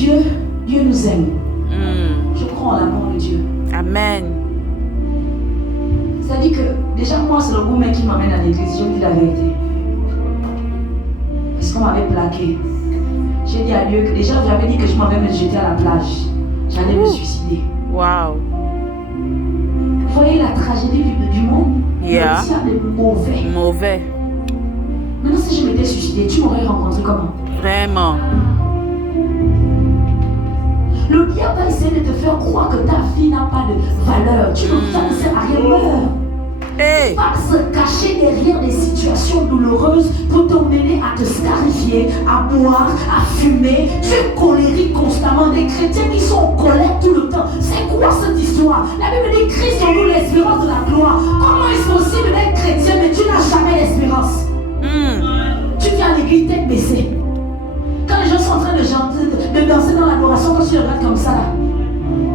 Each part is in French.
Dieu nous aime. Je crois en l'amour de Dieu. Amen. C'est-à-dire que, déjà, moi, c'est le gourmet qui m'amène à l'église. Je vous dis la vérité. Parce qu'on m'avait plaqué. J'ai dit à Dieu que déjà, j'avais dit que je m'en vais me jeter à la plage. J'allais me suicider. Wow. Vous voyez la tragédie du monde? Yeah. Le diable est mauvais. Mauvais. Maintenant, si je m'étais suicidé, tu m'aurais rencontré comment? Vraiment. Le diable va essayer de te faire croire que ta vie n'a pas de valeur. Tu ne sers à rien, meurs. Hey. Il va se cacher derrière des situations douloureuses pour t'emmener à te scarifier, à boire, à fumer. Tu es colérique constamment. Des chrétiens qui sont en colère tout le temps. C'est quoi cette histoire? La Bible dit Christ en nous l'espérance de la gloire. Comment est-ce possible d'être chrétien mais tu n'as jamais d'espérance? Tu viens à l'église tête baissée. Quand les gens sont en train de danser dans l'adoration, quand tu le regardes comme ça là,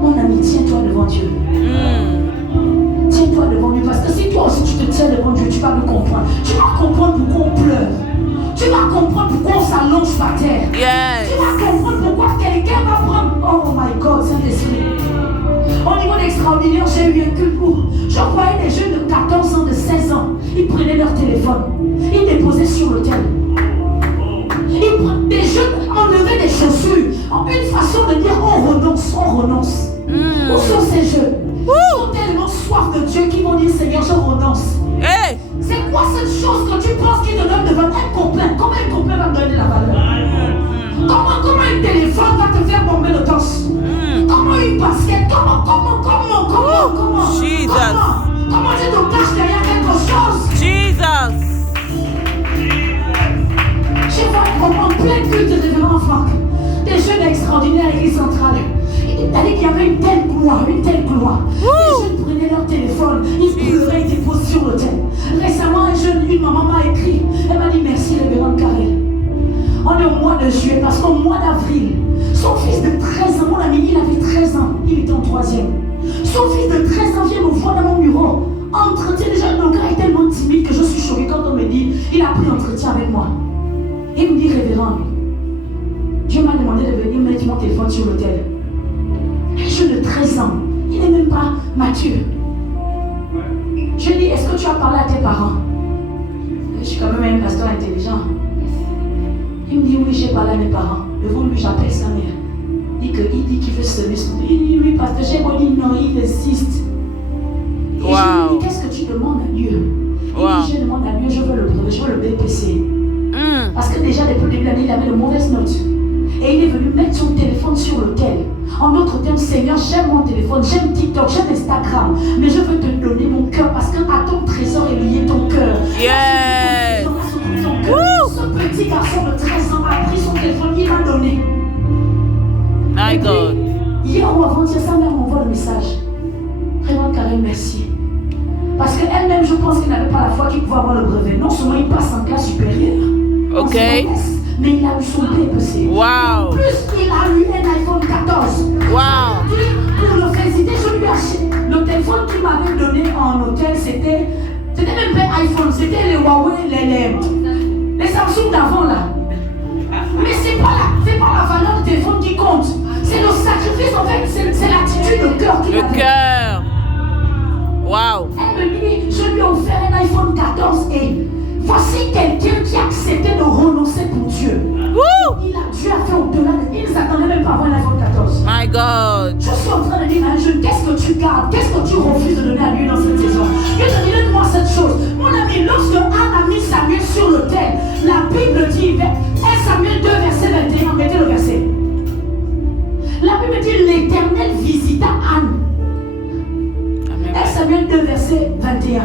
mon ami, tiens-toi devant Dieu. Tiens-toi devant Dieu, parce que si toi aussi tu te tiens devant Dieu, tu vas me comprendre. Tu vas comprendre pourquoi on pleure. Tu vas comprendre pourquoi on s'allonge par terre. Yes. Tu vas comprendre pourquoi quelqu'un va prendre. Oh my God, Saint-Esprit. Au niveau d'extraordinaire, j'ai eu un culte où je voyais des jeunes de 14 ans, de 16 ans. Ils prenaient leur téléphone, ils déposaient sur l'autel. Des jeunes enlevaient des chaussures. Une façon de dire on renonce, on renonce. Où sont ces jeunes? Ils ont tellement soif de Dieu qu'ils vont dire Seigneur, je renonce. Hey. C'est quoi cette chose que tu penses qu'ils te donnent de valeur? Un copain, comment un copain va te donner la valeur? Comment un téléphone va te faire bomber le torse? Comment une basket? Comment? Jesus. Comment tu te caches derrière quelque chose? Jesus. Je vois en plein culte de révérend Franck, des jeunes extraordinaires à l'église centrale. Il a dit qu'il y avait une telle gloire. Les jeunes prenaient leur téléphone, ils pleuraient, ils déposaient sur l'autel. Récemment, une maman m'a écrit, elle m'a dit merci révérende Karel. On est au mois de juillet, parce qu'au mois d'avril, son fils de 13 ans, mon ami, il avait 13 ans, il était en 3e. Son fils de 13 ans vient me voir dans mon bureau. Entretien, déjà, le gars est tellement timide que je suis choquée quand on me dit, il a pris entretien avec moi. Il me dit, révérend, Dieu m'a demandé de venir mettre mon téléphone sur l'autel. Un jeune de 13 ans, il n'est même pas mature. Je lui dis, est-ce que tu as parlé à tes parents? Je suis quand même un pasteur intelligent. Il me dit, oui, j'ai parlé à mes parents. Devant lui, j'appelle sa mère. Il dit qu'il veut semer son Dieu. Il dit, oui, pasteur, j'ai dit non, il insiste. Et je lui dis, qu'est-ce que tu demandes à Dieu? Il dit, je demande à Dieu, je veux le brevet, je veux le BPC. Parce que déjà, depuis le début de l'année, il avait de mauvaises notes. Et il est venu mettre son téléphone sur l'autel. En d'autres termes, Seigneur, j'aime mon téléphone, j'aime TikTok, j'aime Instagram. Mais je veux te donner mon cœur parce qu'à ton trésor est lié ton cœur. Yes. Ce petit garçon de 13 ans a pris son téléphone, il m'a donné. My God. Hier ou avant-hier, sa mère m'envoie le message. Vraiment, Karel, merci. Parce qu'elle-même, je pense qu'elle n'avait pas la foi qu'il pouvait avoir le brevet. Non seulement il passe en classe supérieure. Ok. Mais il a eu son BPC. Wow. En plus, il a eu un iPhone 14. Wow. Pour le féliciter, je lui ai acheté. Le téléphone qu'il m'avait donné en hôtel, c'était même pas iPhone, c'était les Huawei, les Samsung d'avant là. Mais c'est pas la valeur du téléphone qui compte. C'est le sacrifice, en fait, c'est l'attitude, le cœur qui avait. Le cœur. Wow. Elle me dit, je lui ai offert un iPhone 14 et voici quelqu'un qui a accepté de renoncer pour Dieu. Dieu a fait au-delà de... Il ne s'attendait même pas à avoir un iPhone 14. My God. Je suis en train de dire à un jeune, qu'est-ce que tu gardes? Qu'est-ce que tu refuses de donner à Dieu dans cette saison? Dieu te dit, donne-moi cette chose. Mon ami, lorsque Anne a mis Samuel sur l'autel, la Bible dit, 1 Samuel 2, verset 21, mettez le verset. La Bible dit, l'Éternel visita Anne. 1 Samuel 2, verset 21.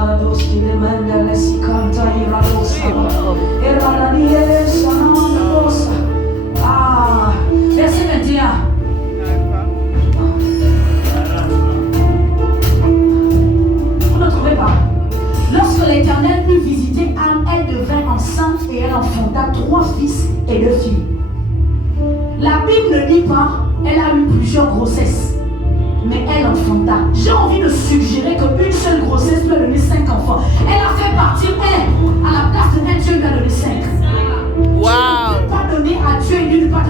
Ah, verset 21. Vous ne trouvez pas? Lorsque l'Éternel eut visité Anne, elle devint enceinte et elle enfanta 3 fils et 2 filles. La Bible ne dit pas, elle a eu plusieurs grossesses. Mais elle enfanta. J'ai envie de suggérer qu'une seule grossesse lui a donné 5 enfants. Elle a fait partir un. À la place de un, Dieu lui a donné 5. Wow. Tu ne peux pas donner à Dieu et lui ne pas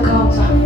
50.